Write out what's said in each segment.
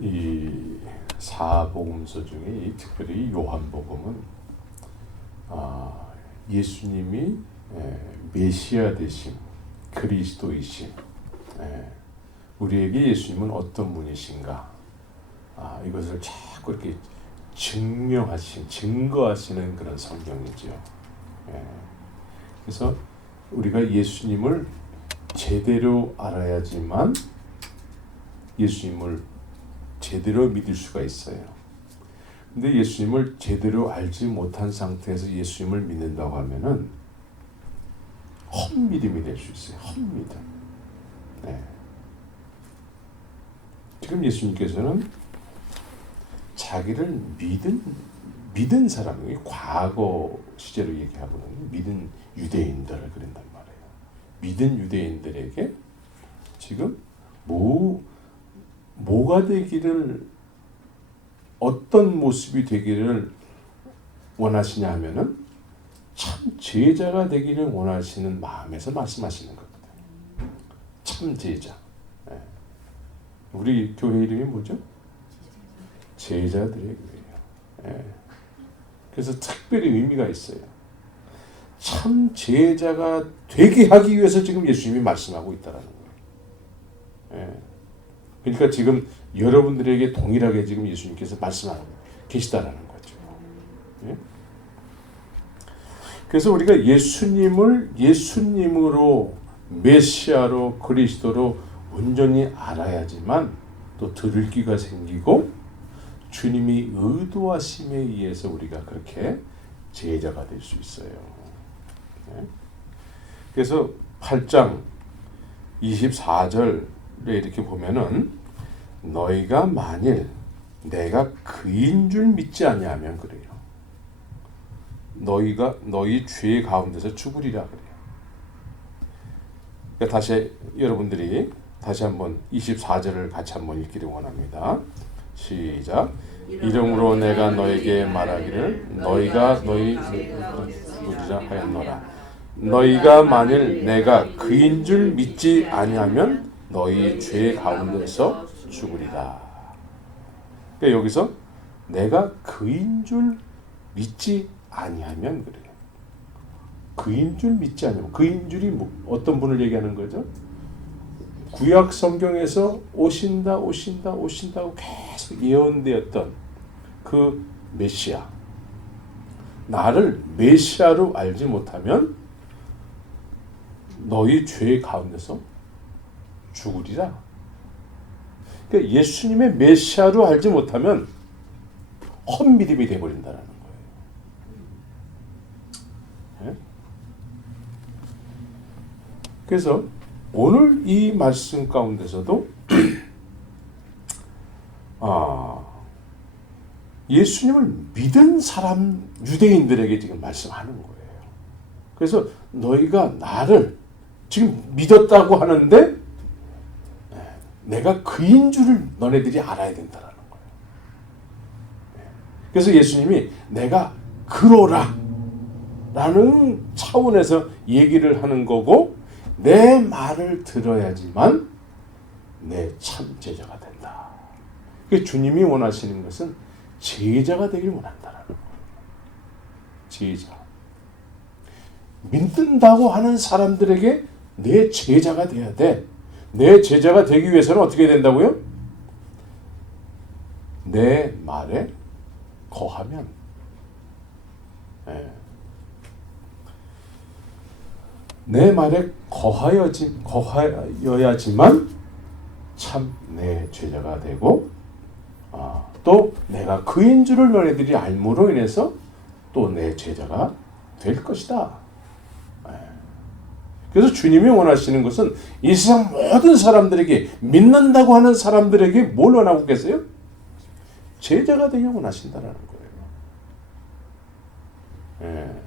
이 사복음서 중에 특별히 요한복음은 예수님이 메시아 되심, 그리스도이심, 우리에게 예수님은 어떤 분이신가, 이것을 자꾸 이렇게 증거하시는 그런 성경이죠. 그래서 우리가 예수님을 제대로 알아야지만 예수님을 제대로 믿을 수가 있어요. 근데 예수님을 제대로 알지 못한 상태에서 예수님을 믿는다고 하면은 헛믿음이 될 수 있어요. 헛믿음. 지금 예수님께서는 자기를 믿은 사람이 과거 시제로 얘기하고는 믿은 유대인들을 그린단 말이에요. 믿은 유대인들에게 지금 뭐가 되기를, 어떤 모습이 되기를 원하시냐 하면은 참 제자가 되기를 원하시는 마음에서 말씀하시는 거거든요. 참 제자. 우리 교회 이름이 뭐죠? 제자들의 교회예요. 그래서 특별히 의미가 있어요. 참 제자가 되게 하기 위해서 지금 예수님이 말씀하고 있다라는 거예요. 그러니까 지금 여러분들에게 동일하게 지금 예수님께서 말씀하고 계시다라는 거죠. 그래서 우리가 예수님을 예수님으로, 메시아로, 그리스도로 온전히 알아야지만 또 들을 귀가 생기고 주님이 의도하심에 의해서 우리가 그렇게 제자가 될 수 있어요. 그래서 8장 24절에 이렇게 보면은 너희가 만일 내가 그인 줄 믿지 아니하면 그래요. 너희 죄 가운데서 죽으리라 그래요. 그러니까 다시 여러분들이 다시 한번 24절을 같이 한번 읽기를 원합니다. 시작. 이름으로 내가 너에게 말하기를 너희가 너희 무지자 하였노라. 너희가 만일 내가 그인 줄 믿지 아니하면 너희 죄 가운데서 죽으리라. 그러니까 여기서 내가 그인 줄 믿지 아니하면 그래요. 그인 줄 믿지 아니하면, 그인 줄이 어떤 분을 얘기하는 거죠? 구약 성경에서 오신다고 계속 예언되었던 그 메시아, 나를 메시아로 알지 못하면 너희 죄 가운데서 죽으리라. 그러니까 예수님의 메시아로 알지 못하면 헛믿음이 되어버린다는 거예요. 그래서 오늘 이 말씀 가운데서도 예수님을 믿은 사람, 유대인들에게 지금 말씀하는 거예요. 그래서 너희가 나를 지금 믿었다고 하는데 내가 그인 줄을 너네들이 알아야 된다는 거예요. 그래서 예수님이 내가 그로라 라는 차원에서 얘기를 하는 거고, 내 말을 들어야지만 내 참 제자가 된다. 주님이 원하시는 것은 제자가 되길 원한다는 거예요. 제자. 믿는다고 하는 사람들에게 내 제자가 돼야 돼. 내 제자가 되기 위해서는 어떻게 된다고요? 내 말에 거하면. 내 말에 거하여야지만 참 내 제자가 되고, 또 내가 그인 줄을 너희들이 알므로 인해서 또 내 제자가 될 것이다. 그래서 주님이 원하시는 것은 이 세상 모든 사람들에게, 믿는다고 하는 사람들에게 뭘 원하고 계세요? 제자가 되길 원하신다는 거예요.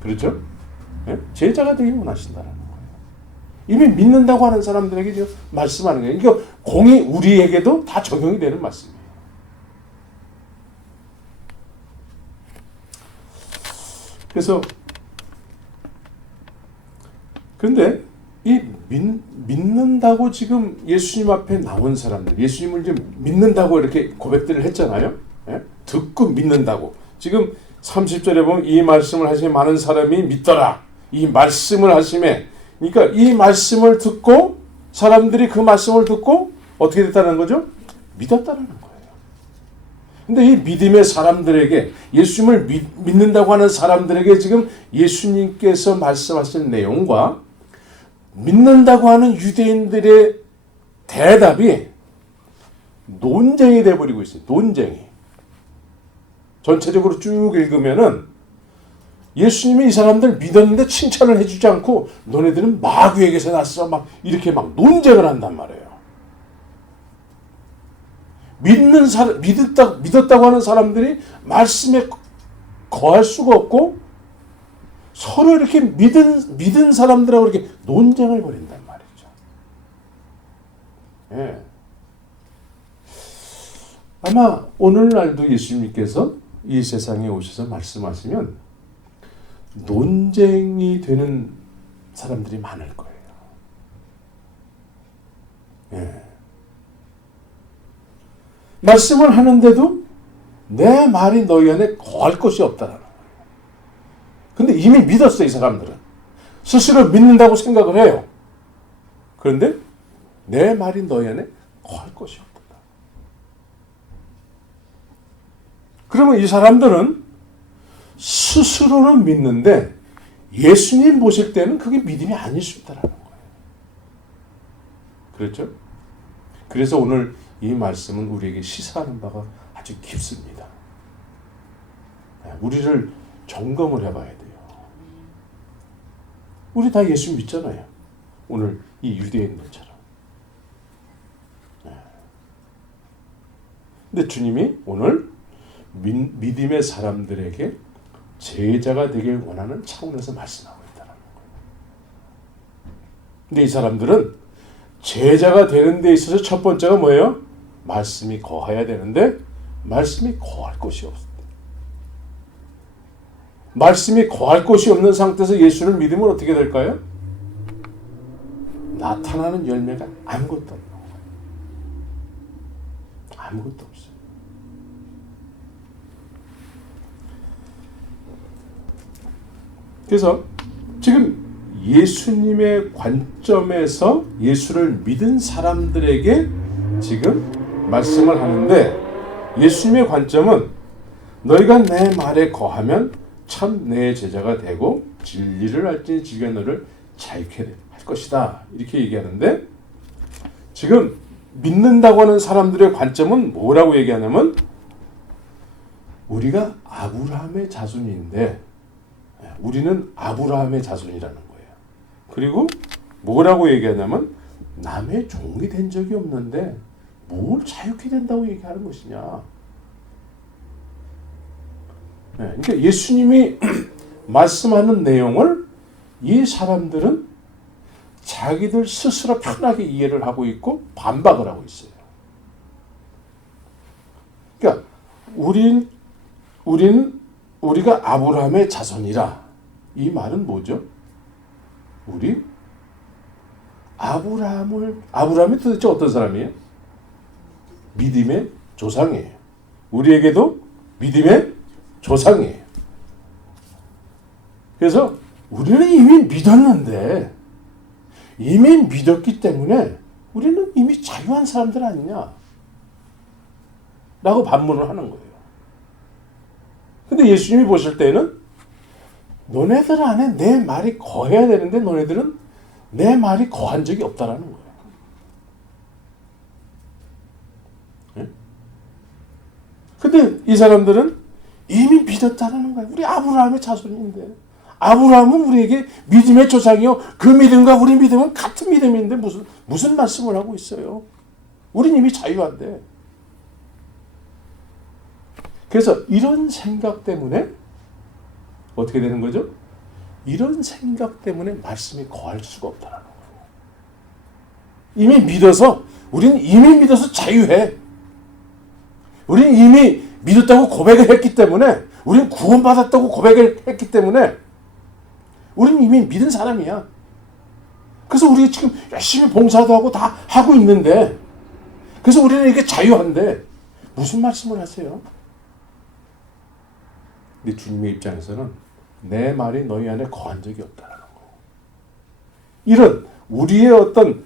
그렇죠? 제자가 되길 원하신다는 거예요. 이미 믿는다고 하는 사람들에게 말씀하는 거예요. 그러니까 공이 우리에게도 다 적용이 되는 말씀이에요. 그래서 그런데 이 믿는다고 지금 예수님 앞에 나온 사람들, 예수님을 이제 믿는다고 이렇게 고백들을 했잖아요. 예? 듣고 믿는다고. 지금 30절에 보면 이 말씀을 하시에 많은 사람이 믿더라. 이 말씀을 하심에, 그러니까 이 말씀을 듣고 사람들이 그 말씀을 듣고 어떻게 됐다는 거죠? 믿었다는 거예요. 근데 이 믿음의 사람들에게, 예수님을 믿는다고 하는 사람들에게 지금 예수님께서 말씀하신 내용과 믿는다고 하는 유대인들의 대답이 논쟁이 돼버리고 있어요. 논쟁이. 전체적으로 쭉 읽으면은 예수님이 이 사람들 믿었는데 칭찬을 해주지 않고 너네들은 마귀에게서 났어 막 이렇게 막 논쟁을 한단 말이에요. 믿었다고 하는 사람들이 말씀에 거할 수가 없고 서로 이렇게 믿은 사람들하고 이렇게 논쟁을 벌인단 말이죠. 예. 아마 오늘날도 예수님께서 이 세상에 오셔서 말씀하시면 논쟁이 되는 사람들이 많을 거예요. 예. 말씀을 하는데도 내 말이 너희 안에 거할 것이 없다라는 거예요. 근데 이미 믿었어, 이 사람들은. 스스로 믿는다고 생각을 해요. 그런데 내 말이 너희 안에 거할 것이 없다. 그러면 이 사람들은 스스로는 믿는데 예수님 보실 때는 그게 믿음이 아닐 수 있다는 거예요. 그렇죠? 그래서 오늘 이 말씀은 우리에게 시사하는 바가 아주 깊습니다. 우리를 점검을 해봐야 돼요. 우리 다 예수 믿잖아요. 오늘 이 유대인들처럼. 근데 주님이 오늘 믿음의 사람들에게 제자가 되길 원하는 차원에서 말씀하고 있다는 거예요. 근데 이 사람들은 제자가 되는 데 있어서 첫 번째가 뭐예요? 말씀이 거해야 되는데 말씀이 거할 곳이 없어요. 말씀이 거할 곳이 없는 상태에서 예수를 믿으면 어떻게 될까요? 나타나는 열매가 아무것도 없는 거예요. 아무것도 없어요. 그래서 지금 예수님의 관점에서 예수를 믿은 사람들에게 지금 말씀을 하는데 예수님의 관점은 너희가 내 말에 거하면 참 내 제자가 되고 진리를 알지 지가 너를 자유케 할 것이다. 이렇게 얘기하는데 지금 믿는다고 하는 사람들의 관점은 뭐라고 얘기하냐면 우리가 아브라함의 자손인데 우리는 아브라함의 자손이라는 거예요. 그리고 뭐라고 얘기하냐면 남의 종이 된 적이 없는데 뭘 자유케 된다고 얘기하는 것이냐. 그러니까 예수님이 말씀하는 내용을 이 사람들은 자기들 스스로 편하게 이해를 하고 있고 반박을 하고 있어요. 그러니까 우리가 아브라함의 자손이라. 이 말은 뭐죠? 아브라함이 도대체 어떤 사람이에요? 믿음의 조상이에요. 우리에게도 믿음의 조상이에요. 그래서 우리는 이미 믿었는데 이미 믿었기 때문에 우리는 이미 자유한 사람들 아니냐? 라고 반문을 하는 거예요. 근데 예수님이 보실 때는 너네들 안에 내 말이 거해야 되는데 너네들은 내 말이 거한 적이 없다라는 거예요. 네? 근데 이 사람들은 이미 믿었다는 거예요. 우리 아브라함의 자손인데 아브라함은 우리에게 믿음의 조상이요. 그 믿음과 우리 믿음은 같은 믿음인데 무슨 말씀을 하고 있어요? 우린 이미 자유한데. 그래서 이런 생각 때문에 어떻게 되는 거죠? 이런 생각 때문에 말씀이 거할 수가 없다는 거예요. 우리는 이미 믿어서 자유해. 우리는 이미 믿었다고 고백을 했기 때문에, 우리는 구원받았다고 고백을 했기 때문에 우리는 이미 믿은 사람이야. 그래서 우리 지금 열심히 봉사도 하고 다 하고 있는데, 그래서 우리는 이게 자유한데 무슨 말씀을 하세요? 근데 주님의 입장에서는 내 말이 너희 안에 거한 적이 없다라는 거예요. 이런 우리의 어떤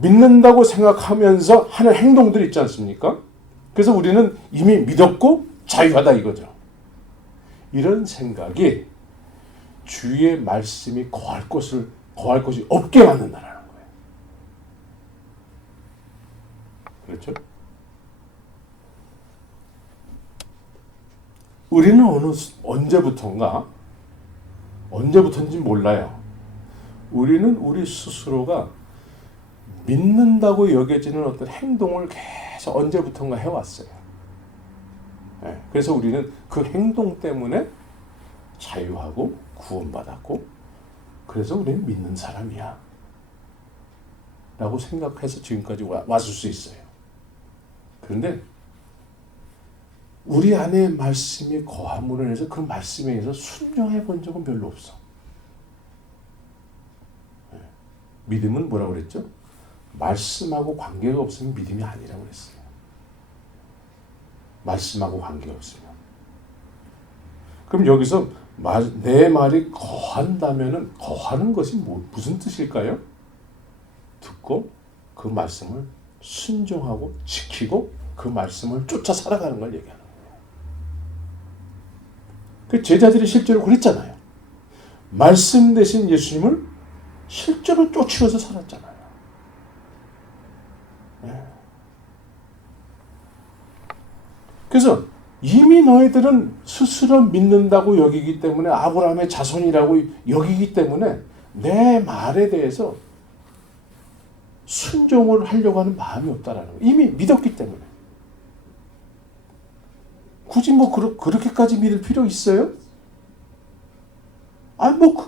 믿는다고 생각하면서 하는 행동들이 있지 않습니까? 그래서 우리는 이미 믿었고 자유하다 이거죠. 이런 생각이 주의 말씀이 거할 것이 없게 만든다는 거예요. 그렇죠? 우리는 언제부터인지 몰라요. 우리는 우리 스스로가 믿는다고 여겨지는 어떤 행동을 계속 언제부턴가 해왔어요. 그래서 우리는 그 행동 때문에 자유하고 구원받았고, 그래서 우리는 믿는 사람이야 라고 생각해서 지금까지 왔을 수 있어요. 그런데 우리 안에 말씀이 거함으로 해서 그 말씀에 의해서 순종해 본 적은 별로 없어. 믿음은 뭐라고 그랬죠? 말씀하고 관계가 없으면 믿음이 아니라고 그랬어요. 말씀하고 관계가 없으면. 그럼 여기서 내 말이 거한다면은 거하는 것이 무슨 뜻일까요? 듣고 그 말씀을 순종하고 지키고 그 말씀을 쫓아 살아가는 걸 얘기하는 거예요. 그 제자들이 실제로 그랬잖아요. 말씀 대신 예수님을 실제로 쫓으면서 살았잖아요. 그래서 이미 너희들은 스스로 믿는다고 여기기 때문에, 아브라함의 자손이라고 여기기 때문에 내 말에 대해서 순종을 하려고 하는 마음이 없다라는 거예요. 이미 믿었기 때문에. 굳이 그렇게까지 믿을 필요 있어요?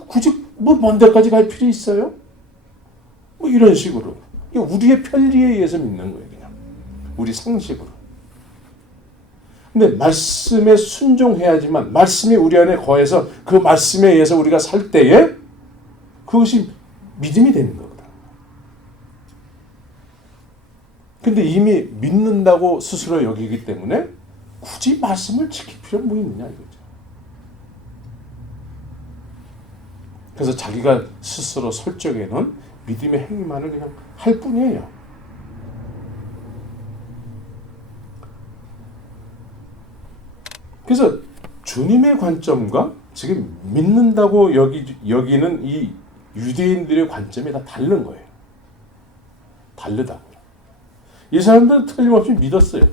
굳이 먼 데까지 갈 필요 있어요? 이런 식으로. 우리의 편리에 의해서 믿는 거예요, 그냥. 우리 상식으로. 근데 말씀에 순종해야지만, 말씀이 우리 안에 거해서 그 말씀에 의해서 우리가 살 때에 그것이 믿음이 되는 거거든. 근데 이미 믿는다고 스스로 여기기 때문에 굳이 말씀을 지킬 필요가 뭐 있느냐 이거죠. 그래서 자기가 스스로 설정해 놓은 믿음의 행위만을 그냥 할 뿐이에요. 그래서 주님의 관점과 지금 믿는다고 여기는 이 유대인들의 관점이 다 다른 거예요. 다르다고요. 이 사람들은 틀림없이 믿었어요.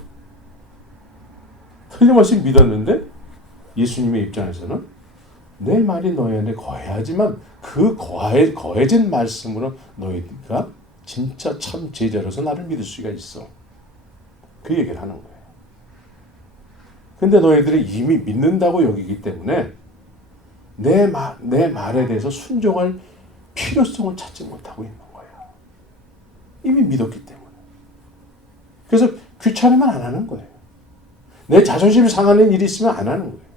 틀림없이 믿었는데 예수님의 입장에서는 내 말이 너희 안에 거해야지만 그 거해진 말씀으로 너희가 진짜 참 제자로서 나를 믿을 수가 있어. 그 얘기를 하는 거예요. 근데 너희들이 이미 믿는다고 여기기 때문에 내 말에 대해서 순종할 필요성을 찾지 못하고 있는 거예요. 이미 믿었기 때문에. 그래서 귀찮으면 안 하는 거예요. 내 자존심이 상하는 일이 있으면 안 하는 거예요.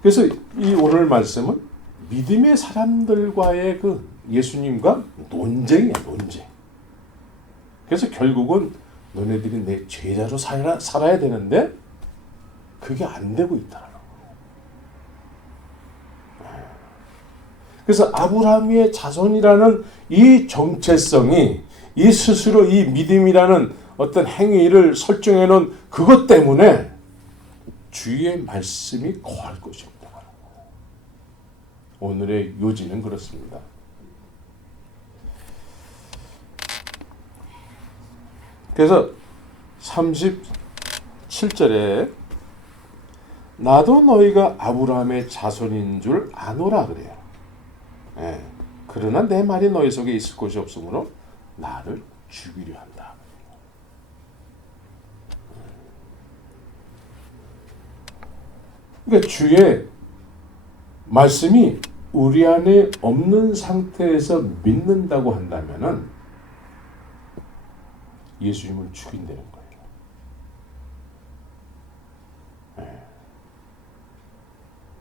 그래서 이 오늘 말씀은 믿음의 사람들과의 그 예수님과 논쟁이야, 논쟁. 그래서 결국은 너네들이 내 제자로 살아야 되는데 그게 안 되고 있다는 거예요. 그래서 아브라함의 자손이라는 이 정체성이, 이 스스로 이 믿음이라는 어떤 행위를 설정해 놓은 그것 때문에 주의 말씀이 거할 것이 없다. 오늘의 요지는 그렇습니다. 그래서 37절에 나도 너희가 아브라함의 자손인 줄 아노라 그래요. 그러나 내 말이 너희 속에 있을 곳이 없으므로 나를 죽이려 한다. 그러니까 주의 말씀이 우리 안에 없는 상태에서 믿는다고 한다면은 예수님을 죽인다는 거예요.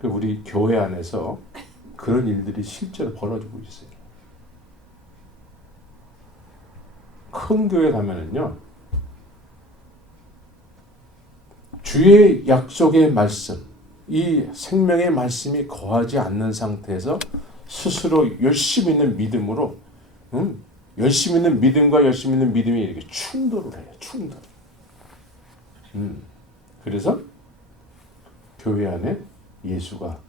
우리 교회 안에서 그런 일들이 실제로 벌어지고 있어요. 큰 교회 가면은요, 주의 약속의 말씀, 이 생명의 말씀이 거하지 않는 상태에서 스스로 열심히 있는 믿음으로, 열심히 있는 믿음과 열심히 있는 믿음이 이렇게 충돌을 해요. 충돌. 그래서 교회 안에 예수가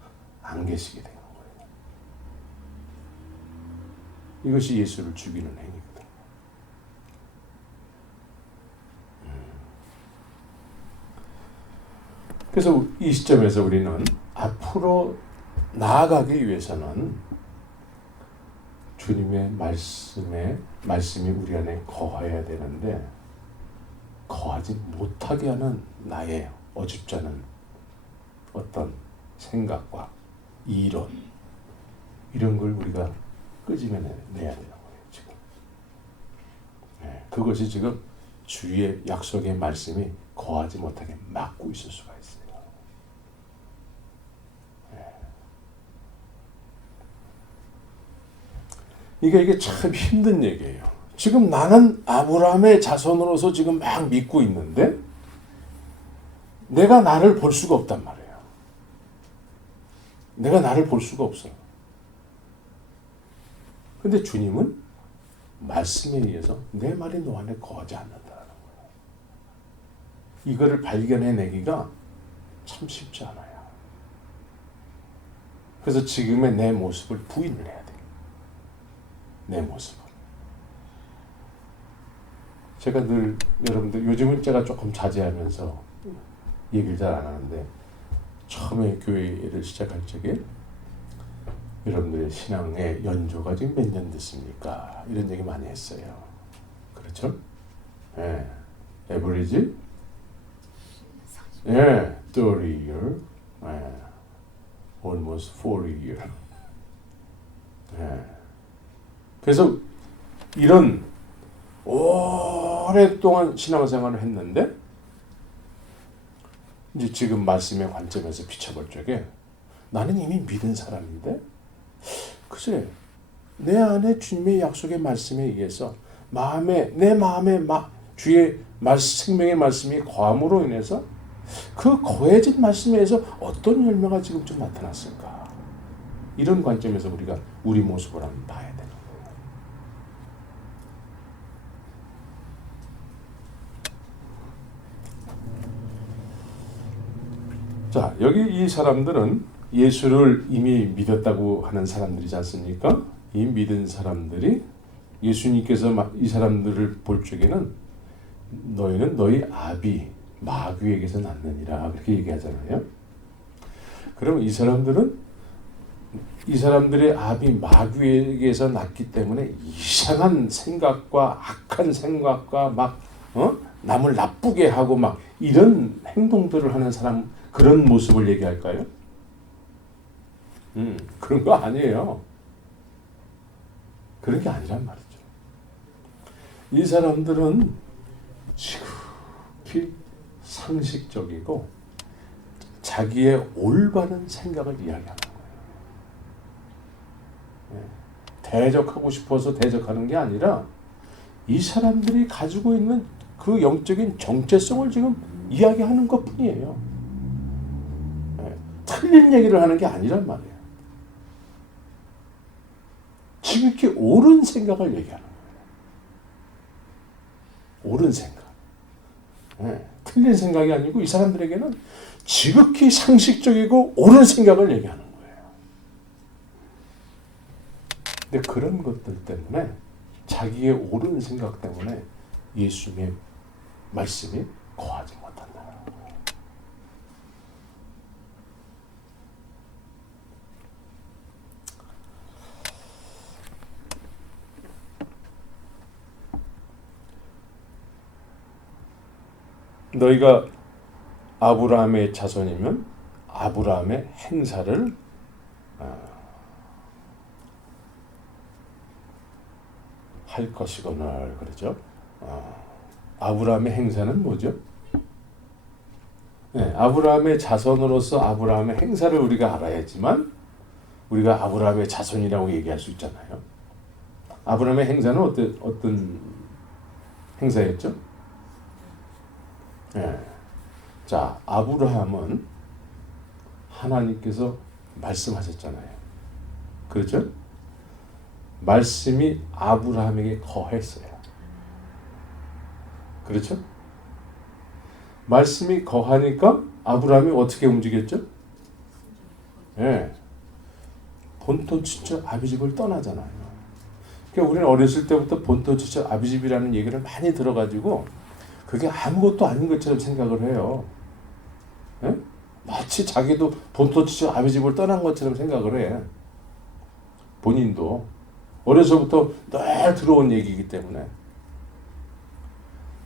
안 계시게 되는 거예요. 이것이 예수를 죽이는 행위거든요. 그래서 이 시점에서 우리는 앞으로 나아가기 위해서는 주님의 말씀이 우리 안에 거해야 되는데, 거하지 못하게 하는 나의 어줍지 않은 어떤 생각과 이론, 이런 걸 우리가 끄집어내야 되는 거예요, 지금. 그것이 지금 주의 약속의 말씀이 거하지 못하게 막고 있을 수가 있어요. 이게 참 힘든 얘기예요. 지금 나는 아브라함의 자손으로서 지금 막 믿고 있는데 내가 나를 볼 수가 없단 말이에요. 내가 나를 볼 수가 없어. 근데 주님은 말씀에 의해서 내 말이 너 안에 거하지 않는다는 거예요. 이거를 발견해내기가 참 쉽지 않아요. 그래서 지금의 내 모습을 부인을 해야 돼요. 내 모습을. 제가 늘 여러분들 요즘은 제가 조금 자제하면서 얘기를 잘 안 하는데, 처음에 교회를 시작할 적에 여러분들의 신앙의 연조가 지금 몇 년 됐습니까? 이런 얘기 많이 했어요. 그렇죠? 예. 에버리지? 예. 30 year. 예. Almost 40 year. 예. 그래서 이런 오랫동안 신앙생활을 했는데, 이제 지금 말씀의 관점에서 비춰볼 적에 나는 이미 믿은 사람인데, 글쎄 내 안에 주님의 약속의 말씀에 의해서 내 마음에 주의 생명의 말씀이 거함으로 인해서 그 거해진 말씀에 의해서 어떤 열매가 지금 좀 나타났을까? 이런 관점에서 우리가 우리 모습을 한번 봐야 되는 거예요. 자, 여기 이 사람들은 예수를 이미 믿었다고 하는 사람들이지 않습니까? 이 믿은 사람들이 예수님께서 이 사람들을 볼 적에는 너희는 너희 아비 마귀에게서 났느니라, 그렇게 얘기하잖아요. 그럼 이 사람들의 아비 마귀에게서 났기 때문에 이상한 생각과 악한 생각과 남을 나쁘게 하고 이런 행동들을 하는 사람, 그런 모습을 얘기할까요? 그런 거 아니에요. 그런 게 아니란 말이죠. 이 사람들은 지극히 상식적이고 자기의 올바른 생각을 이야기하는 거예요. 대적하고 싶어서 대적하는 게 아니라 이 사람들이 가지고 있는 그 영적인 정체성을 지금 이야기하는 것 뿐이에요. 틀린 얘기를 하는 게 아니란 말이에요. 지극히 옳은 생각을 얘기하는 거예요. 옳은 생각. 틀린 생각이 아니고 이 사람들에게는 지극히 상식적이고 옳은 생각을 얘기하는 거예요. 근데 그런 것들 때문에, 자기의 옳은 생각 때문에 예수님의 말씀이 거하지 못한다. 너희가 아브라함의 자손이면 아브라함의 행사를 할 것이거늘, 그러죠. 아브라함의 행사는 뭐죠? 네, 아브라함의 자손으로서 아브라함의 행사를 우리가 알아야지만 우리가 아브라함의 자손이라고 얘기할 수 있잖아요. 아브라함의 행사는 어떤 행사였죠? 네. 자, 아브라함은 하나님께서 말씀하셨잖아요. 그렇죠? 말씀이 아브라함에게 거했어요. 그렇죠? 말씀이 거하니까 아브라함이 어떻게 움직였죠? 예. 본토 친척 아비집을 떠나잖아요. 그러니까 우리는 어렸을 때부터 본토 친척 아비집이라는 얘기를 많이 들어가지고 그게 아무것도 아닌 것처럼 생각을 해요. 예? 마치 자기도 본토 친척 아비집을 떠난 것처럼 생각을 해. 본인도 어려서부터 늘 들어온 얘기이기 때문에.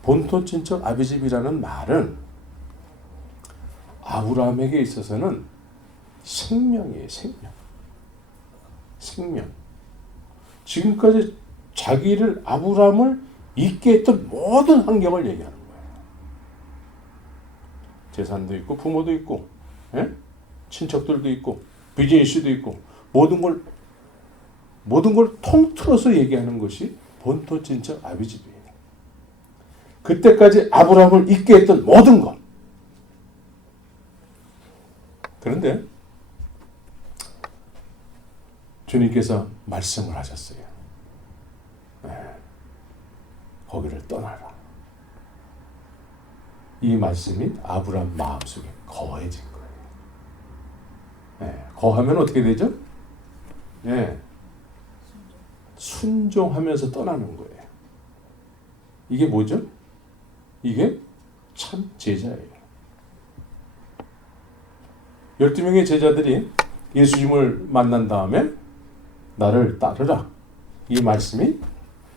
본토 친척 아비집이라는 말은 아브라함에게 있어서는 생명이에요. 생명. 지금까지 자기를 아브라함을 있게 했던 모든 환경을 얘기하는 거예요. 재산도 있고 부모도 있고 친척들도 있고 비즈니스도 있고 모든 걸 통틀어서 얘기하는 것이 본토 친척 아비집이에요. 그때까지 아브라함을 있게 했던 모든 것. 그런데 주님께서 말씀을 하셨어요. 거기를 떠나라. 이 말씀이 아브라함 마음속에 거해진 거예요. 거하면 어떻게 되죠? 순종하면서 떠나는 거예요. 이게 뭐죠? 이게 참 제자예요. 12명의 제자들이 예수님을 만난 다음에 나를 따르라. 이 말씀이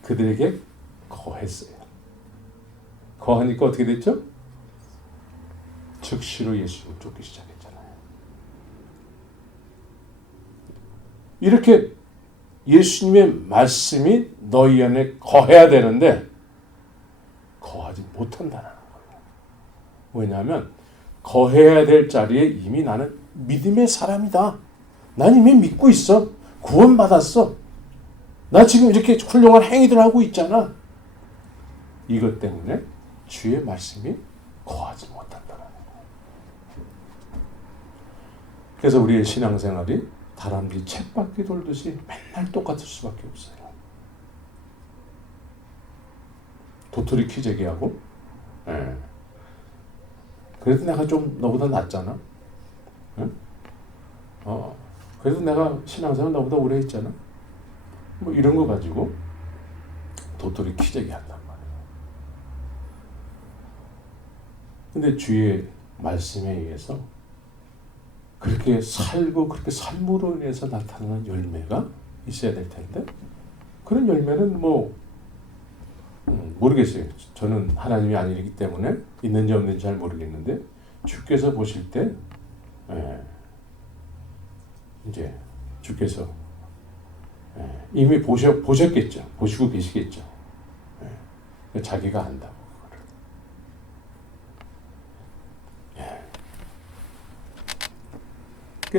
그들에게 거했어요. 거하니까 어떻게 됐죠? 즉시로 예수님을 쫓기 시작했잖아요. 이렇게 예수님의 말씀이 너희 안에 거해야 되는데 거하지 못한다는 거예요. 왜냐하면 거해야 될 자리에 이미 나는 믿음의 사람이다. 난 이미 믿고 있어. 구원받았어. 나 지금 이렇게 훌륭한 행위들 하고 있잖아. 이것 때문에 주의 말씀이 거하지 못한다는 거예요. 그래서 우리의 신앙생활이 다람쥐 쳇바퀴 돌듯이 맨날 똑같을 수밖에 없어요. 도토리 키재기하고 그래도 내가 좀 너보다 낫잖아. 그래도 내가 신앙생활 너보다 오래 했잖아. 뭐 이런 거 가지고 도토리 키재기 한단 말이에요. 근데 주의 말씀에 의해서 그렇게 살고 그렇게 삶으로 인해서 나타나는 열매가 있어야 될 텐데 그런 열매는 모르겠어요. 저는 하나님이 아니기 때문에 있는지 없는지 잘 모르겠는데 주께서 보실 때 이제 주께서 이미 보셨겠죠. 보시고 계시겠죠. 자기가 안다고.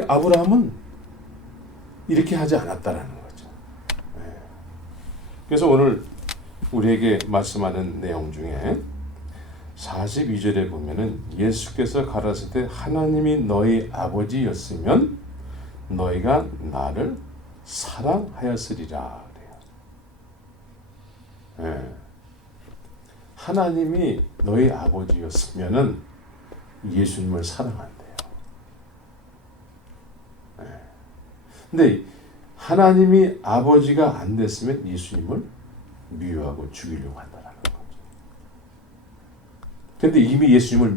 아브라함은 이렇게 하지 않았다라는 거죠. 그래서 오늘 우리에게 말씀하는 내용 중에 42절에 보면은 예수께서 가라사대 때 하나님이 너희 아버지였으면 너희가 나를 사랑하였으리라 그래요. 하나님이 너희 아버지였으면은 예수님을 사랑한대요. 근데 하나님이 아버지가 안 됐으면 예수님을 미워하고 죽이려고 한다는 거죠. 근데 이미 예수님을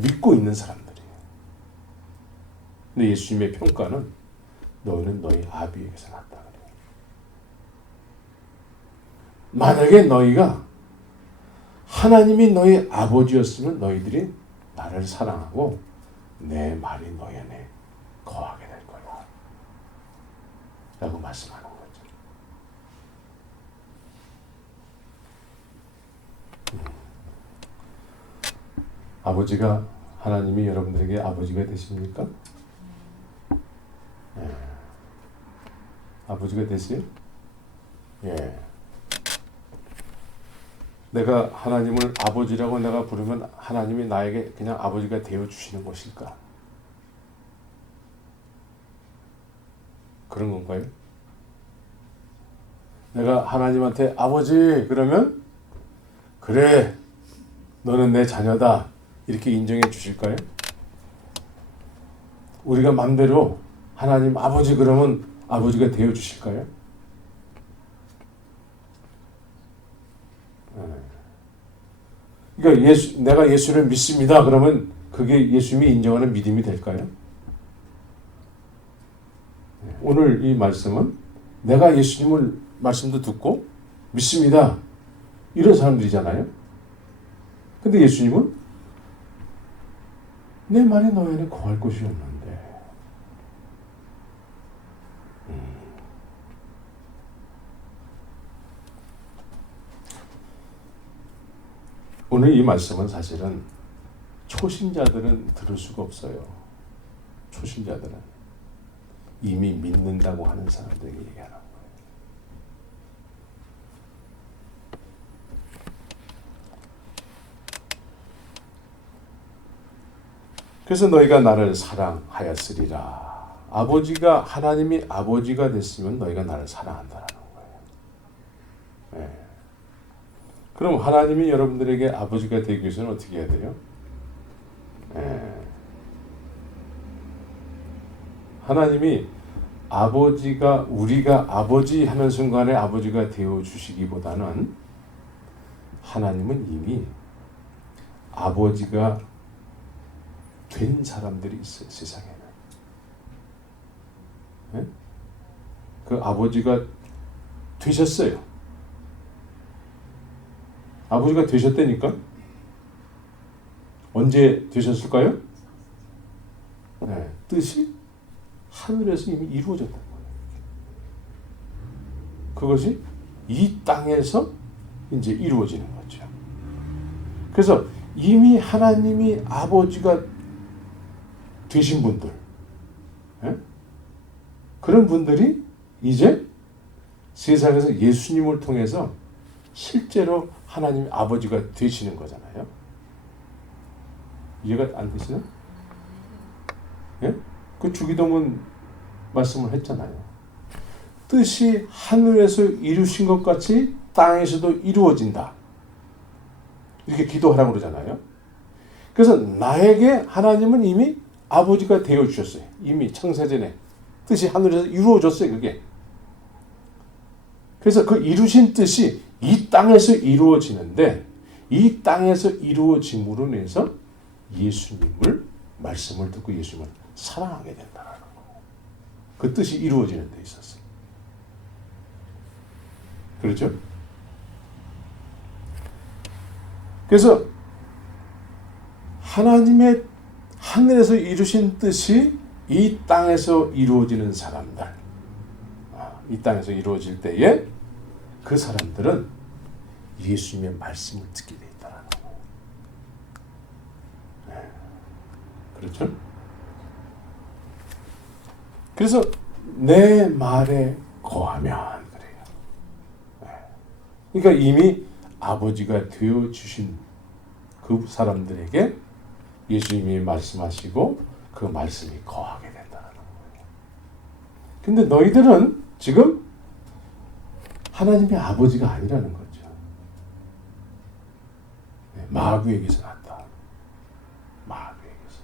믿고 있는 사람들이에요. 근데 예수님의 평가는 너희는 너희 아비에게서 났다 그래요. 만약에 너희가 하나님이 너희 아버지였으면 너희들이 나를 사랑하고 내 말이 너희 안에 거하게 될 거야. 라고 말씀하는 거죠. 아버지가 하나님이 여러분들에게 아버지가 되십니까? 예. 아버지가 되세요? 예. 내가 하나님을 아버지라고 내가 부르면 하나님이 나에게 그냥 아버지가 되어 주시는 것일까? 그런 건가요? 내가 하나님한테 아버지 그러면 그래 너는 내 자녀다 이렇게 인정해 주실까요? 우리가 맘대로 하나님 아버지 그러면 아버지가 되어 주실까요? 그러니까 내가 예수를 믿습니다 그러면 그게 예수님이 인정하는 믿음이 될까요? 오늘 이 말씀은 내가 예수님을 말씀도 듣고 믿습니다 이런 사람들이잖아요. 근데 예수님은 내 말이 너희 안에 거할 곳이 없는데 오늘 이 말씀은 사실은 초신자들은 들을 수가 없어요. 초신자들은 이미 믿는다고 하는 사람들에게 얘기하는 거예요. 그래서 너희가 나를 사랑하였으리라. 아버지가 하나님이 아버지가 됐으면 너희가 나를 사랑한다라는 거예요. 네. 그럼 하나님이 여러분들에게 아버지가 되기 위해서는 어떻게 해야 돼요? 하나님이 아버지가 우리가 아버지 하는 순간에 아버지가 되어 주시기보다는 하나님은 이미 아버지가 된 사람들이 있어요. 세상에는. 네? 그 아버지가 되셨어요. 아버지가 되셨다니까? 언제 되셨을까요? 네, 뜻이 하늘에서 이미 이루어졌단 말이에요. 그것이 이 땅에서 이제 이루어지는 거죠. 그래서 이미 하나님이 아버지가 되신 분들, 네? 그런 분들이 이제 세상에서 예수님을 통해서 실제로 하나님 아버지가 되시는 거잖아요. 이해가 안 되시나? 예? 그 주기도문 말씀을 했잖아요. 뜻이 하늘에서 이루신 것 같이 땅에서도 이루어진다. 이렇게 기도하라고 그러잖아요. 그래서 나에게 하나님은 이미 아버지가 되어 주셨어요. 이미 창세전에 뜻이 하늘에서 이루어졌어요. 그게. 그래서 그 이루신 뜻이 이 땅에서 이루어지는데 이 땅에서 이루어짐으로 인해서 예수님을 말씀을 듣고 예수님을 사랑하게 된다는 거예요. 그 뜻이 이루어지는 데 있었어요. 그렇죠? 그래서 하나님의 하늘에서 이루신 뜻이 이 땅에서 이루어지는 사람들, 이 땅에서 이루어질 때에 그 사람들은 예수님의 말씀을 듣게 돼 있다는 거예요. 네. 그렇죠? 그래서 내 말에 거하면 그래요. 네. 그러니까 이미 아버지가 되어 주신 그 사람들에게 예수님이 말씀하시고 그 말씀이 거하게 된다는 거예요. 근데 너희들은 지금 하나님의 아버지가 아니라는 거죠. 네, 마귀에게서 났다. 마귀에게서.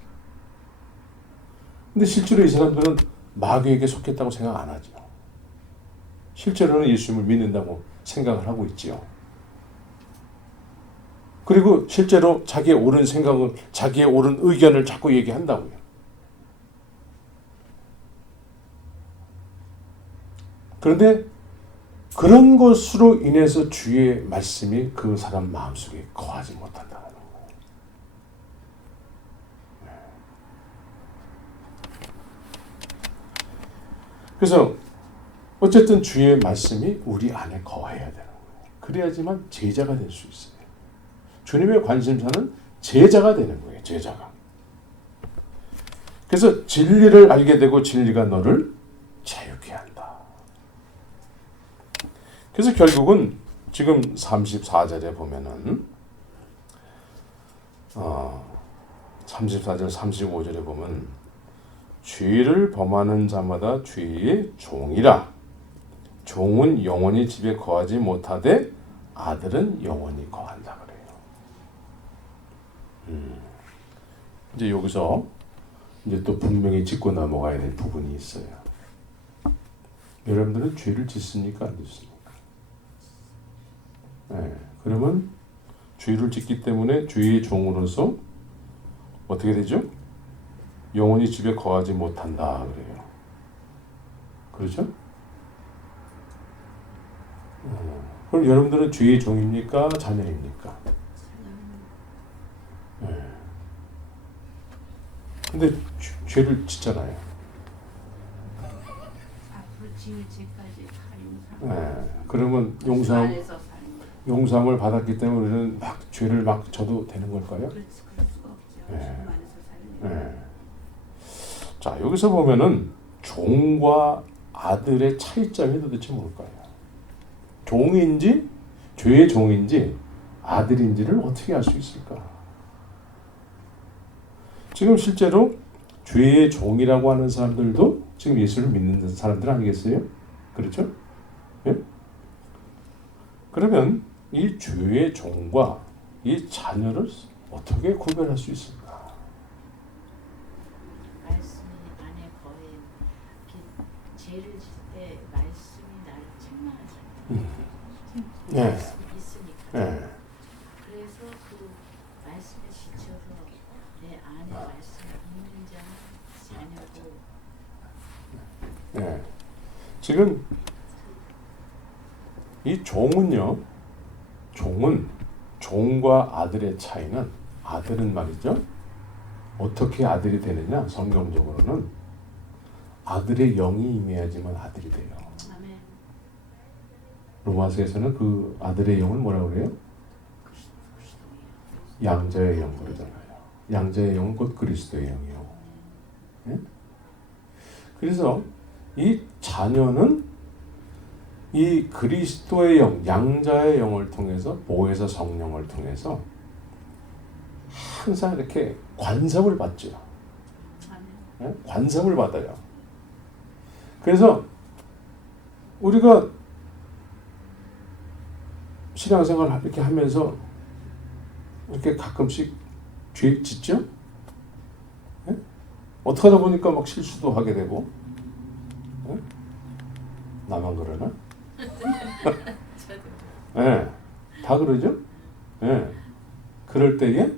근데 실제로 이 사람들은 마귀에게 속했다고 생각 안 하죠. 실제로는 예수님을 믿는다고 생각을 하고 있지요. 그리고 실제로 자기의 옳은 생각을, 자기의 옳은 의견을 자꾸 얘기한다고요. 그런데 그런 것으로 인해서 주의 말씀이 그 사람 마음속에 거하지 못한다는 거예요. 그래서 어쨌든 주의 말씀이 우리 안에 거해야 되는 거예요. 그래야지만 제자가 될 수 있어요. 주님의 관심사는 제자가 되는 거예요. 제자가. 그래서 진리를 알게 되고 진리가 너를 자유케 한다. 그래서 결국은 지금 34절에 보면은 34절 35절에 보면 죄를 범하는 자마다 죄의 종이라. 종은 영원히 집에 거하지 못하되 아들은 영원히 거한다 그래요. 이제 여기서 이제 또 분명히 짚고 넘어가야 될 부분이 있어요. 여러분들은 죄를 짓습니까? 안 짓습니까? 네, 그러면 죄를 짓기 때문에 죄의 종으로서 어떻게 되죠? 영원히 집에 거하지 못한다 그래요. 그렇죠? 그럼 여러분들은 죄의 종입니까? 자녀입니까? 네. 근데 죄를 짓잖아요. 앞으로 지을 죄까지 다 용서. 네. 그러면 용서함을 받았기 때문에 우리는 막 죄를 막 져도 되는 걸까요? 그럴 수가 없죠. 네. 주님 안에서 살면. 네. 자, 여기서 보면은 종과 아들의 차이점이 도대체 뭘까요? 종인지 죄의 종인지 아들인지를 어떻게 알 수 있을까? 지금 실제로 죄의 종이라고 하는 사람들도 지금 예수를 믿는 사람들 아니겠어요? 그렇죠? 예? 그러면 이 죄의 종과 이 자녀를 어떻게 구별할 수 있을까? 말씀이 안에 거해 죄를 질 때 말씀이 나를 책망하잖아요. 네. 말씀이 있으니까. 네. 그래서 그 말씀에 지쳐서 내 안에 말씀이 있는 자는 자녀고. 네. 지금 이 종은요, 종과 아들의 차이는, 아들은 말이죠, 어떻게 아들이 되느냐? 성경적으로는 아들의 영이 임해야지만 아들이 돼요. 아멘. 로마서에서는 그 아들의 영을 뭐라고 그래요? 양자의 영 그러잖아요. 양자의 영은 곧 그리스도의 영이요. 네? 그래서 이 자녀는 이 그리스도의 영, 양자의 영을 통해서, 보혜사 성령을 통해서 항상 이렇게 관섭을 받죠. 네? 관섭을 받아요. 그래서 우리가 신앙생활 이렇게 하면서 이렇게 가끔씩 죄 짓죠? 네? 어떻게 하다 보니까 막 실수도 하게 되고. 네? 나만 그러나? 네, 다 그러죠? 네. 그럴 때에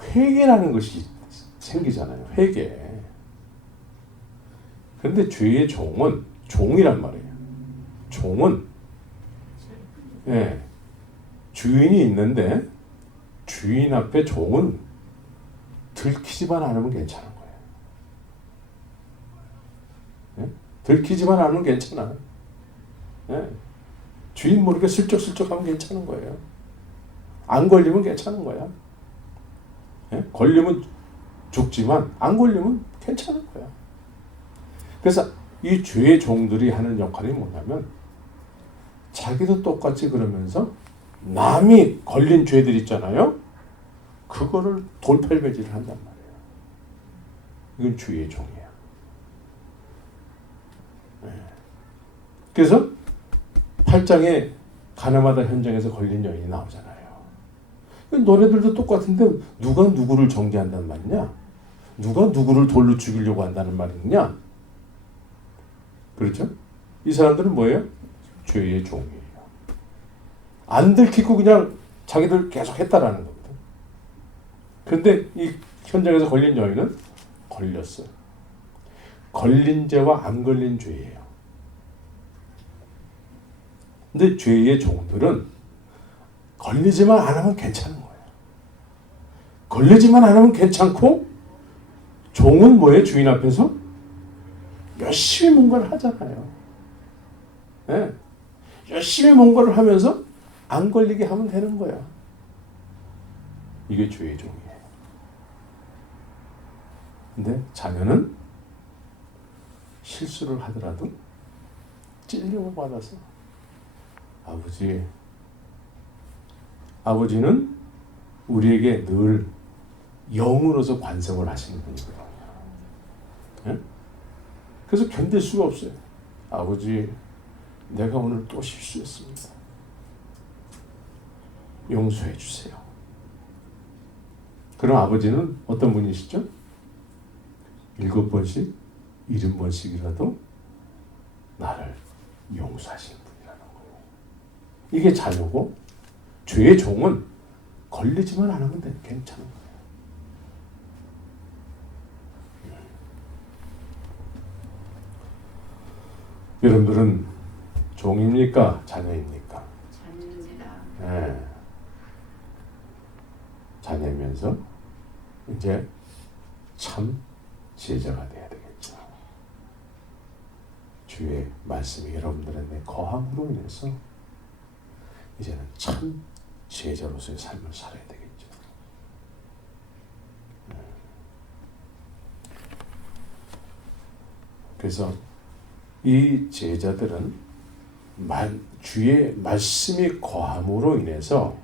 회개라는 것이 생기잖아요. 회개. 그런데 죄의 종은 종이란 말이에요. 종은 주인이 있는데 주인 앞에 종은 들키지만 않으면 괜찮은 거예요. 들키지만 않으면 괜찮아. 주인 모르게 슬쩍슬쩍 하면 괜찮은 거예요. 안 걸리면 괜찮은 거야. 걸리면 죽지만 안 걸리면 괜찮은 거야. 그래서 이 죄의 종들이 하는 역할이 뭐냐면 자기도 똑같이 그러면서 남이 걸린 죄들 있잖아요. 그거를 돌팔매질을 한단 말이에요. 이건 죄의 종이야. 그래서 8장에 가나마다 현장에서 걸린 여인이 나오잖아요. 너네들도 똑같은데 누가 누구를 정죄한단 말이냐? 누가 누구를 돌로 죽이려고 한다는 말이냐? 그렇죠? 이 사람들은 뭐예요? 죄의 종이에요. 안 들키고 그냥 자기들 계속 했다라는 겁니다. 그런데 이 현장에서 걸린 여인은 걸렸어요. 걸린 죄와 안 걸린 죄예요. 근데 죄의 종들은 걸리지만 않으면 괜찮은 거예요. 걸리지만 않으면 괜찮고, 종은 뭐예요? 주인 앞에서 열심히 뭔가를 하잖아요. 네. 열심히 뭔가를 하면서 안 걸리게 하면 되는 거야. 이게 죄의 종이에요. 근데 자녀는 실수를 하더라도 찔림을 받아서 아버지는 우리에게 늘 영으로서 관성을 하시는 분이거든요. 예? 그래서 견딜 수가 없어요. 아버지, 내가 오늘 또 실수했습니다. 용서해 주세요. 그럼 아버지는 어떤 분이시죠? 7번씩, 70번씩이라도 나를 용서하시는 분이라는 거예요. 이게 자녀고, 죄의 종은 걸리지만 않으면 괜찮은 거예요. 여러분들은 종입니까? 자녀입니까? 자녀입니다. 네. 자녀면서 이제 참 제자가 돼야 되겠죠. 주의 말씀이 여러분들의 내 거함으로 인해서 이제는 참 제자로서의 삶을 살아야 되겠죠. 그래서 이 제자들은 주의 말씀이 거함으로 인해서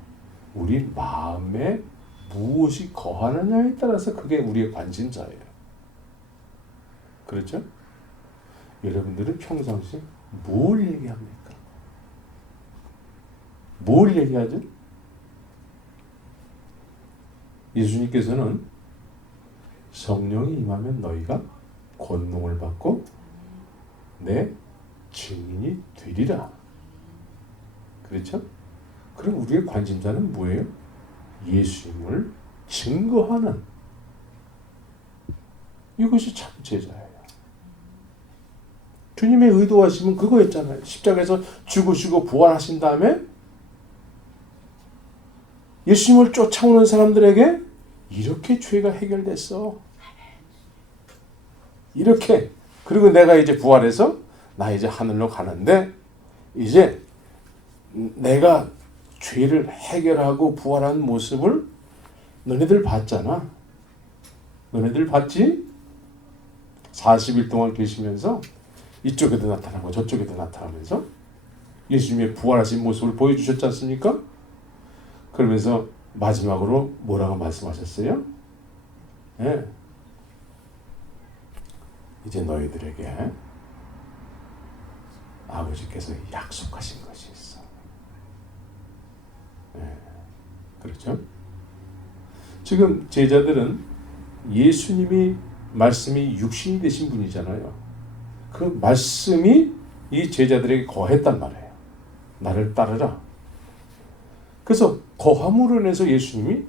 우리 마음에 무엇이 거하느냐에 따라서 그게 우리의 관심사예요. 그렇죠? 여러분들은 평상시 뭘 얘기합니까? 뭘 얘기하죠? 예수님께서는 성령이 임하면 너희가 권능을 받고 내 증인이 되리라. 그렇죠? 그럼 우리의 관심사는 뭐예요? 예수님을 증거하는, 이것이 참 제자예요. 주님의 의도하심은 그거였잖아요. 십자가에서 죽으시고 부활하신 다음에 예수님을 쫓아오는 사람들에게 이렇게 죄가 해결됐어. 이렇게. 그리고 내가 이제 부활해서 나 이제 하늘로 가는데 이제 내가 죄를 해결하고 부활한 모습을 너네들 봤잖아. 너네들 봤지? 40일 동안 계시면서 이쪽에도 나타나고 저쪽에도 나타나면서 예수님의 부활하신 모습을 보여주셨지 않습니까? 그러면서 마지막으로 뭐라고 말씀하셨어요? 네. 이제 너희들에게 아버지께서 약속하신 것이 있어. 네. 그렇죠? 지금 제자들은 예수님이 말씀이 육신이 되신 분이잖아요. 그 말씀이 이 제자들에게 거했단 말이에요. 나를 따르라. 그래서 거함으로 인해서 예수님을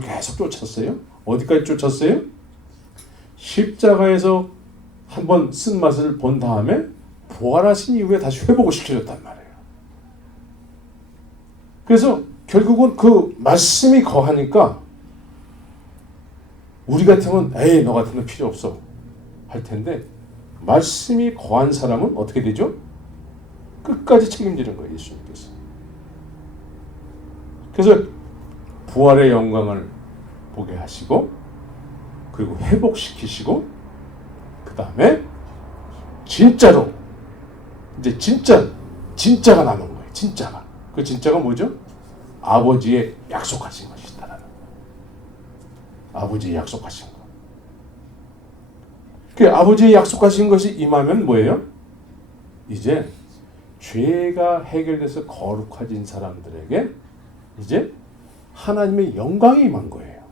계속 쫓았어요. 어디까지 쫓았어요? 십자가에서 한번 쓴맛을 본 다음에 부활하신 이후에 다시 회복을 시켜줬단 말이에요. 그래서 결국은 그 말씀이 거하니까 우리 같으면 에이 너 같은 건 필요 없어 할 텐데 말씀이 거한 사람은 어떻게 되죠? 끝까지 책임지는 거예요. 예수님께서. 그래서 부활의 영광을 보게 하시고 그리고 회복시키시고 그 다음에 진짜로 이제 진짜가 남은 거예요. 진짜가. 그 진짜가 뭐죠? 아버지의 약속하신 것이다라는 거예요. 아버지의 약속하신 것. 그 아버지의 약속하신 것이 임하면 뭐예요? 이제 죄가 해결돼서 거룩해진 사람들에게 이제 하나님의 영광이 임한 거예요.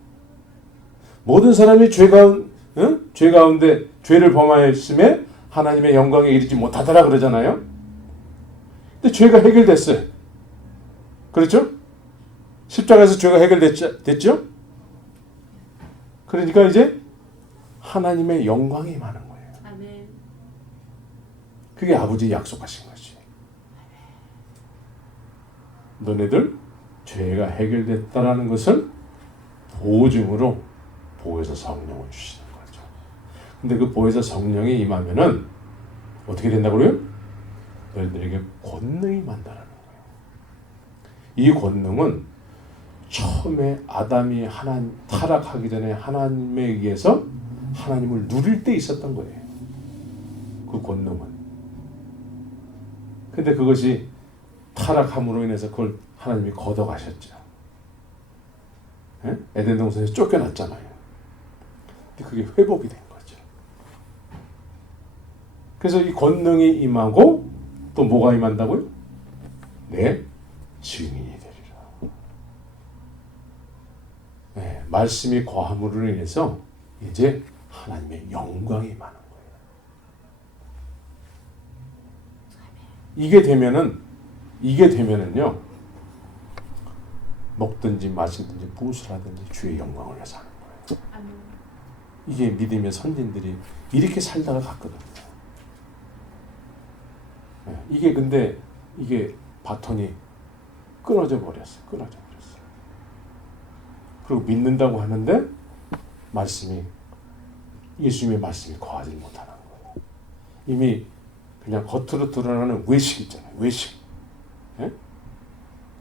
모든 사람이 죄 가운데 죄를 범하였음에 하나님의 영광에 이르지 못하더라 그러잖아요. 근데 죄가 해결됐어요. 그렇죠? 십자가에서 죄가 해결됐죠? 그러니까 이제 하나님의 영광이 임하는 거예요. 아멘. 그게 아버지 약속하신 거지. 너네들 죄가 해결됐다라는 것을 보증으로 보혜사 성령을 주시는 거죠. 근데 그 보혜사 성령이 임하면은 어떻게 된다고요? 너희들에게 권능이 임한다라는 거예요. 이 권능은 처음에 아담이 타락하기 전에 하나님에 의해서 하나님을 누릴 때 있었던 거예요. 그 권능은. 근데 그것이 타락함으로 인해서 그걸 하나님이 걷어가셨죠. 예? 에덴 동산에서 쫓겨났잖아요. 근데 그게 회복이 된 거죠. 그래서 이 권능이 임하고 또 뭐가 임한다고요? 내 증인이 되리라. 네, 말씀이 거함으로 인해서 이제 하나님의 영광이 임하는 거예요. 이게 되면은요, 먹든지 마시든지 무엇을 하든지 주의 영광을 위해서 하는 거예요. 이게 믿음의 선진들이 이렇게 살다가 갔거든요. 네, 이게 근데 이게 바톤이 끊어져 버렸어요. 그리고 믿는다고 하는데 예수님의 말씀이 거하지 못하는 거예요. 이미 그냥 겉으로 드러나는 외식 있잖아요. 외식. 예?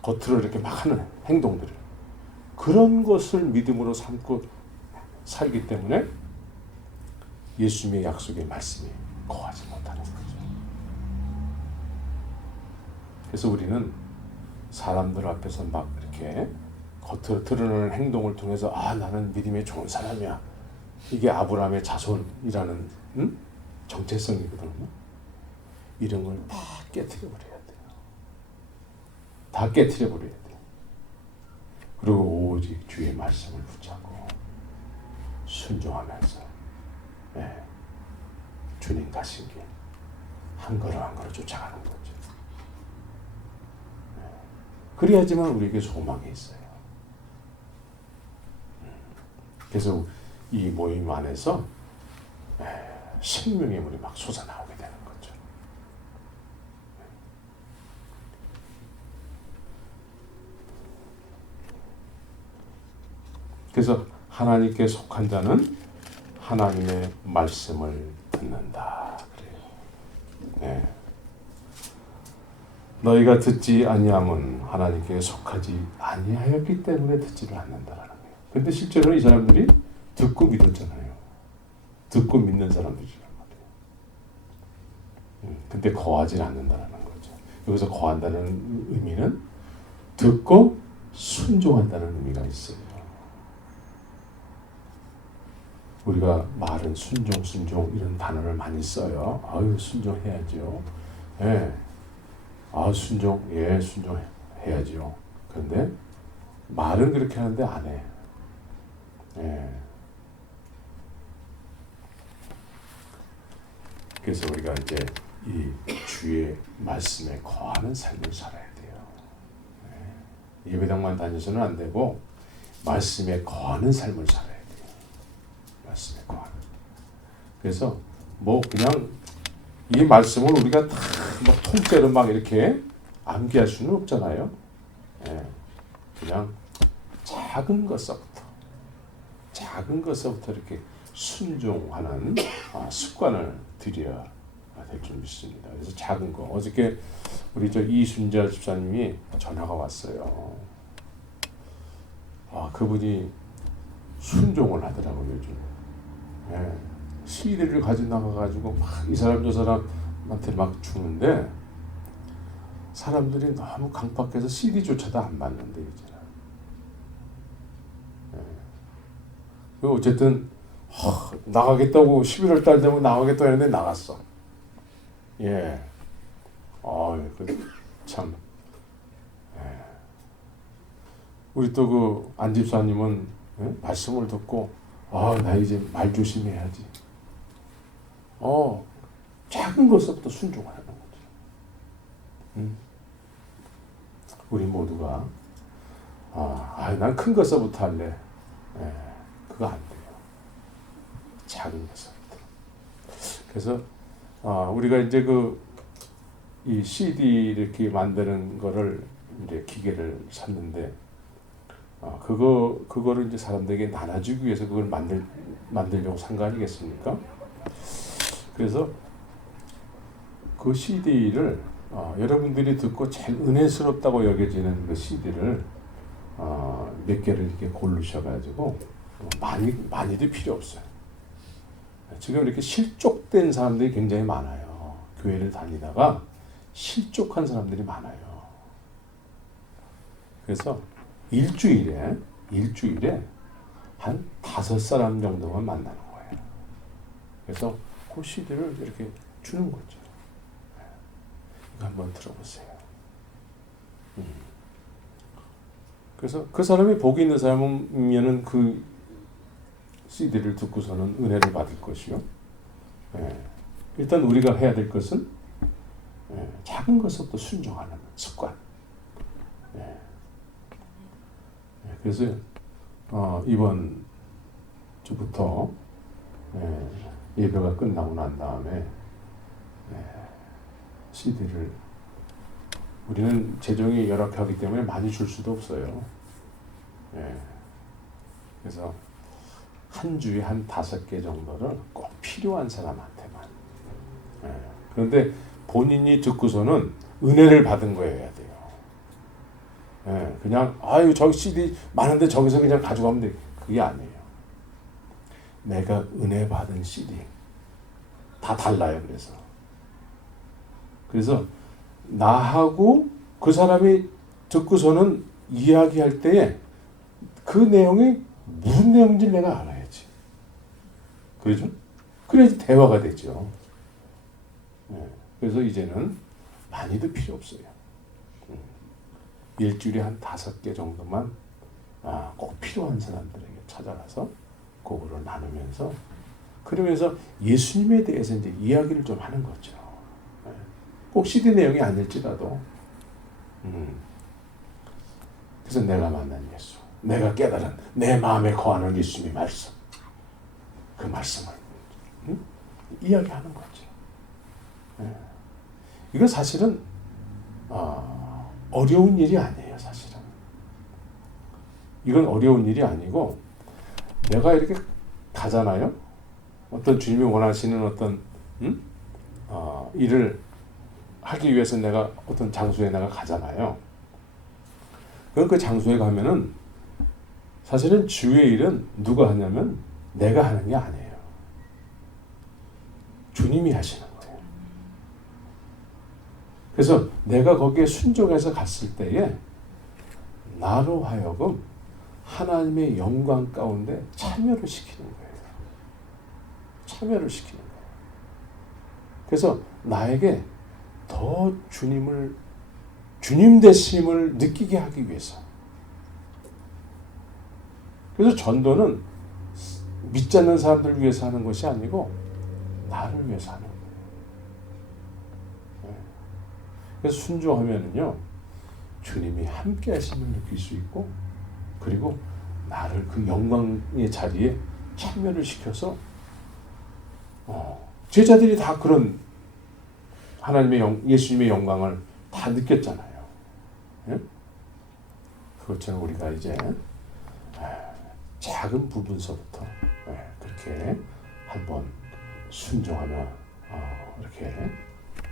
겉으로 이렇게 막 하는 행동들을. 그런 것을 믿음으로 삼고 살기 때문에 예수님의 약속의 말씀이 거하지 못하는 거죠. 그래서 우리는 사람들 앞에서 막 이렇게 겉으로 드러나는 행동을 통해서 나는 믿음의 좋은 사람이야. 이게 아브라함의 자손이라는 정체성이거든요. 이런 걸 다 깨트려버려야 돼요. 다 깨트려버려야 돼요. 그리고 오직 주의 말씀을 붙잡고 순종하면서 주님 가신 길 한 걸음 한 걸음 쫓아가는 거죠. 그래야지만 우리에게 소망이 있어요. 그래서 이 모임 안에서 생명의 물이 막 솟아나오게 되는 거죠. 그래서 하나님께 속한 자는 하나님의 말씀을 듣는다. 그래요. 네. 너희가 듣지 아니함은 하나님께 속하지 아니하였기 때문에 듣지를 않는다라는 거예요. 근데 실제로 이 사람들이 듣고 믿었잖아요. 듣고 믿는 사람들이란 말이에요. 근데 거하지 않는다라는 거죠. 여기서 거한다는 의미는 듣고 순종한다는 의미가 있어요. 우리가 말은 순종 이런 단어를 많이 써요. 순종해야죠. 예. 순종해야죠. 그런데 말은 그렇게 하는데 안 해. 예. 그래서 우리가 이제 이 주의 말씀에 거하는 삶을 살아야 돼요. 예. 예배당만 다녀서는 안 되고 말씀에 거하는 삶을 살아야 돼요. 말씀에 거하는. 그래서 그냥 이 말씀을 우리가 다 막 통째로 막 이렇게 암기할 수는 없잖아요. 예. 그냥 작은 것서부터 이렇게 순종하는 습관을 들여야 될 줄 믿습니다. 그래서 작은 거. 어저께 우리 이순자 집사님이 전화가 왔어요. 그분이 순종을 하더라고요, 요즘. 예. CD를 가지고 나가가지고 막 이 사람 저 사람한테 막 주는데 사람들이 너무 강박해서 CD조차도 안 받는데 이제는. 예. 어쨌든 나가겠다고 11월 달 되면 나가겠다 했는데 나갔어. 예. 참. 예. 우리 또 안 집사님은 말씀을 듣고 나 이제 말 조심해야지. 작은 것부터 순종하는 거죠. 우리 모두가 난 큰 것부터 할래. 그거 안 돼요. 작은 것부터. 그래서 우리가 이제 이 CD 이렇게 만드는 거를 이제 기계를 샀는데 그거를 이제 사람들에게 나눠주기 위해서 그걸 만들려고 산 거 아니겠습니까? 그래서 그 CD를 여러분들이 듣고 제일 은혜스럽다고 여겨지는 그 CD를 몇 개를 이렇게 고르셔가지고 많이도 필요 없어요. 지금 이렇게 실족된 사람들이 굉장히 많아요. 교회를 다니다가 실족한 사람들이 많아요. 그래서 일주일에 한 5사람 정도만 만나는 거예요. 그래서 그 CD를 이렇게 주는 거죠. 이거 한번 들어보세요. 그래서 그 사람이 복이 있는 사람이면은 그 CD를 듣고서는 은혜를 받을 것이요. 일단 우리가 해야 될 것은 작은 것부터 순종하는 습관. 그래서 이번 주부터 예배가 끝나고 난 다음에 CD를 우리는 재정이 열악하기 때문에 많이 줄 수도 없어요. 그래서 한 주에 한 5개 정도를 꼭 필요한 사람한테만. 그런데 본인이 듣고서는 은혜를 받은 거여야 돼요. 그냥 아유 저기 CD 많은데 저기서 그냥 가져가면 돼. 그게 아니에요. 내가 은혜 받은 CD 다 달라요. 그래서 나하고 그 사람이 듣고서는 이야기할 때에 그 내용이 무슨 내용인지 내가 알아야지. 그렇죠? 그래야지 대화가 되죠. 그래서 이제는 많이도 필요 없어요. 일주일에 한 5개 정도만 꼭 필요한 사람들에게 찾아가서 그거를 나누면서 그러면서 예수님에 대해서 이제 이야기를 좀 하는 거죠. 꼭 CD 내용이 아닐지라도 그래서 내가 만난 예수, 내가 깨달은 내 마음에 거하는 예수님의 말씀, 그 말씀을 이야기하는 거죠. 이거 사실은 어려운 일이 아니에요. 사실은 이건 어려운 일이 아니고 내가 이렇게 가잖아요. 어떤 주님이 원하시는 어떤 일을 하기 위해서 내가 어떤 장소에 내가 가잖아요. 그럼 그 장소에 가면은 사실은 주의 일은 누가 하냐면 내가 하는 게 아니에요. 주님이 하시는 거예요. 그래서 내가 거기에 순종해서 갔을 때에 나로 하여금 하나님의 영광 가운데 참여를 시키는 거예요. 참여를 시키는 거예요. 그래서 나에게 더 주님 되심을 느끼게 하기 위해서. 그래서 전도는 믿지 않는 사람들을 위해서 하는 것이 아니고 나를 위해서 하는 거예요. 그래서 순종하면은요, 주님이 함께 하심을 느낄 수 있고, 그리고 나를 그 영광의 자리에 참여를 시켜서 제자들이 다 그런 하나님의 예수님의 영광을 다 느꼈잖아요. 그것처럼 우리가 이제 작은 부분서부터 그렇게 한번 순종하며 이렇게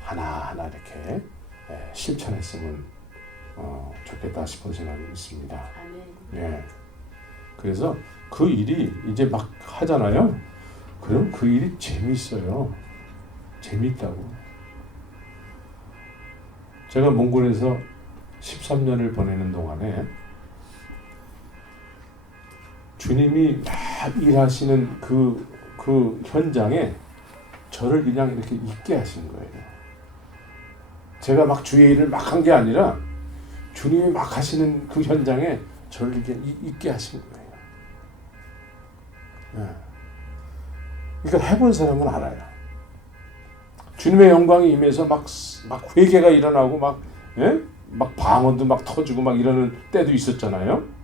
하나하나 이렇게 실천했으면 좋겠다 싶은 생각이 있습니다. 아멘. 그래서 그 일이 이제 막 하잖아요. 그럼 그 일이 재밌어요. 재밌다고. 제가 몽골에서 13년을 보내는 동안에 주님이 막 일하시는 그 현장에 저를 그냥 이렇게 있게 하신 거예요. 제가 막 주의 일을 막 한 게 아니라 주님이 막 하시는 그 현장에 저를 이렇게 있게 하신 거예요. 그러니까 해본 사람은 알아요. 주님의 영광이 임해서 막 회개가 일어나고 막 방언도 막 터지고 막 이러는 때도 있었잖아요.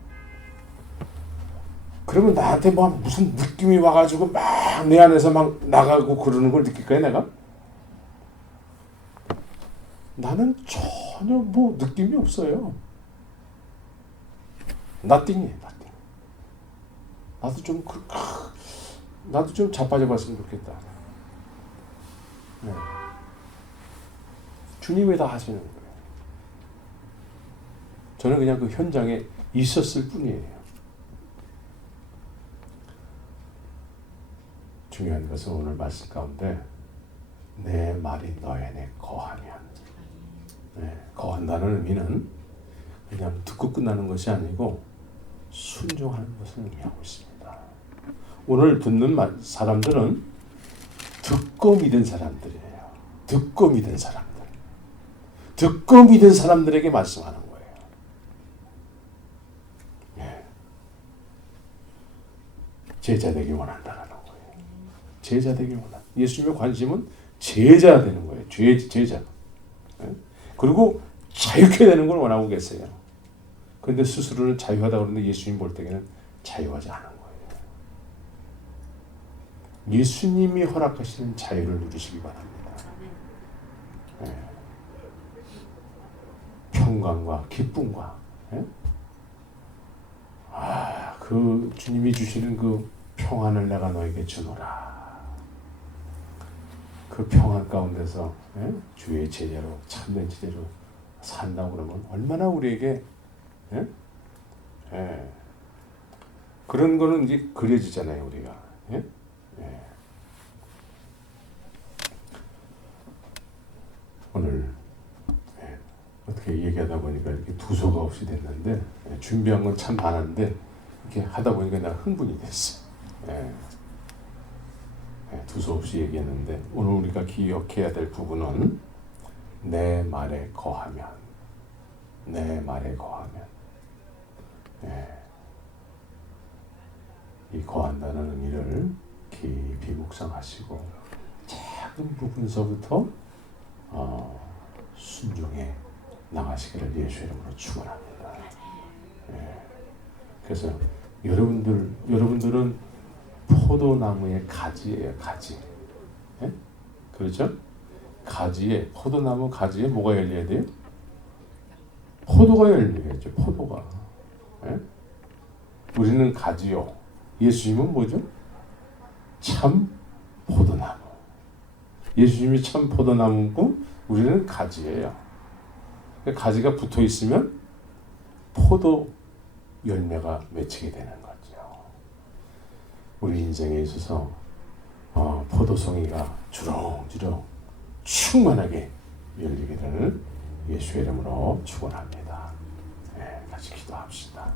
그러면 나한테 뭐 무슨 느낌이 와가지고 막 내 안에서 막 나가고 그러는 걸 느낄까요, 내가? 나는 전혀 뭐 느낌이 없어요. nothing이에요, nothing. 나도 좀 자빠져 봤으면 좋겠다. 주님이 다 하시는 거예요. 저는 그냥 그 현장에 있었을 뿐이에요. 중요한 것은 오늘 말씀 가운데 내 말이 너희 안에 거하면, 거한다는 의미는 그냥 듣고 끝나는 것이 아니고 순종하는 것을 의미하고 있습니다. 오늘 듣는 사람들은 듣고 믿은 사람들이에요. 듣고 믿은 사람들. 듣고 믿은 사람들에게 말씀하는 거예요. 제자 되기 원한다는 거예요. 제자 되기 원한다. 예수님의 관심은 제자 되는 거예요. 제자. 그리고 자유케 되는 걸 원하고 계세요. 그런데 스스로는 자유하다고 그러는데 예수님 볼 때에는 자유하지 않은 거예요. 예수님이 허락하시는 자유를 누리시기 바랍니다. 평강과 기쁨과 그 주님이 주시는 그 평안을 내가 너에게 주노라. 그 평안 가운데서 주의 제자로 참된 제자로 산다고 그러면 얼마나 우리에게 그런 거는 이제 그려지잖아요, 우리가. 오늘 어떻게 얘기하다 보니까 이렇게 두서가 없이 됐는데 준비한 건 참 많았는데 이렇게 하다 보니까 내가 흥분이 됐어. 두서 없이 얘기했는데 오늘 우리가 기억해야 될 부분은 내 말에 거하면, 내 말에 거하면, 이 거한다는 의미를 깊이 묵상하시고 작은 부분서부터 순종해 나가시기를 예수 이름으로 축원합니다. 그래서 여러분들은 포도나무의 가지예요, 가지. 그렇죠? 가지에, 포도나무 가지에 뭐가 열려야 돼요? 포도가 열려야죠, 포도가. 우리는 가지요. 예수님은 뭐죠? 참 포도나무. 예수님이 참 포도나무고 우리는 가지예요. 가지가 붙어 있으면 포도 열매가 맺히게 되는 거죠. 우리 인생에 있어서 포도송이가 주렁주렁 충만하게 열리게 되는 예수의 이름으로 축원합니다. 같이 기도합시다.